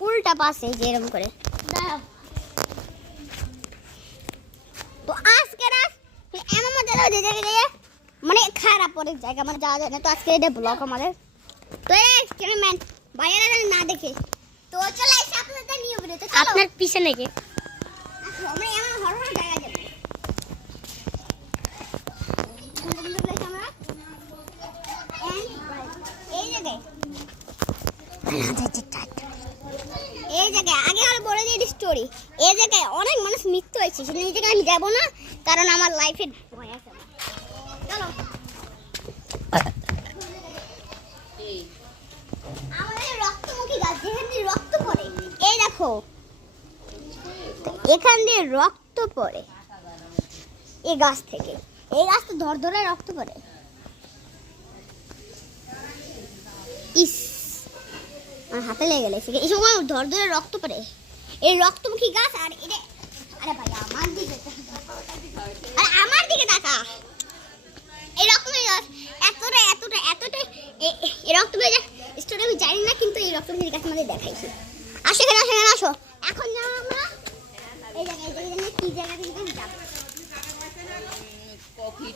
উল্টা পাশে যে এরকম করে দাঁড়াও। তো আজকে রাত এমন মজা দাও যে জায়গায় মানে খারাপ অনেক জায়গা মানে যাওয়া যায় না। তো আজকে এটা ব্লগ আমাদের। তো এক্সপেরিমেন্ট বাইরে না দেখে তো চলে এসে আপনাদের নিয়ে বেরোতে চলো। আপনার পিছনে কে? আমরা এমন হরহর জায়গা যাব। এই জায়গায় আগে আর বলে দিই স্টোরি। এই জায়গায় অনেক মানুষ মৃত্যু হয়েছে, সেটা এই জায়গায় আমি যাবো না কারণ আমার লাইফে ভয় আছে। চলো আমাদের রক্তমুখী গাছ যেখান দিয়ে রক্ত পড়ে, এই দেখো এখান দিয়ে রক্ত পড়ে এই গাছ থেকে। এই গাছ তো ধর ধরে রক্ত পড়ে। ইস আমার হাতে লেগে গেলে এই সময় ধর ধরে রক্ত পড়ে। এই রক্তমুখী গাছ আর এটা আরে ভাই আমার দিকে আরে আমার দিকে তাকা। এই রক্তমুখী গাছ এতটা এতটা এতটা এই রক্তমুখী গাছ স্টোরি আমি জানি না, কিন্তু এই রক্তমুখী গাছ আমাদের দেখাইছে। আসো এখানে আসো এখানে আসো। এখন যাবো আমরা এই জায়গায় কি জায়গা থেকে যাব। কফি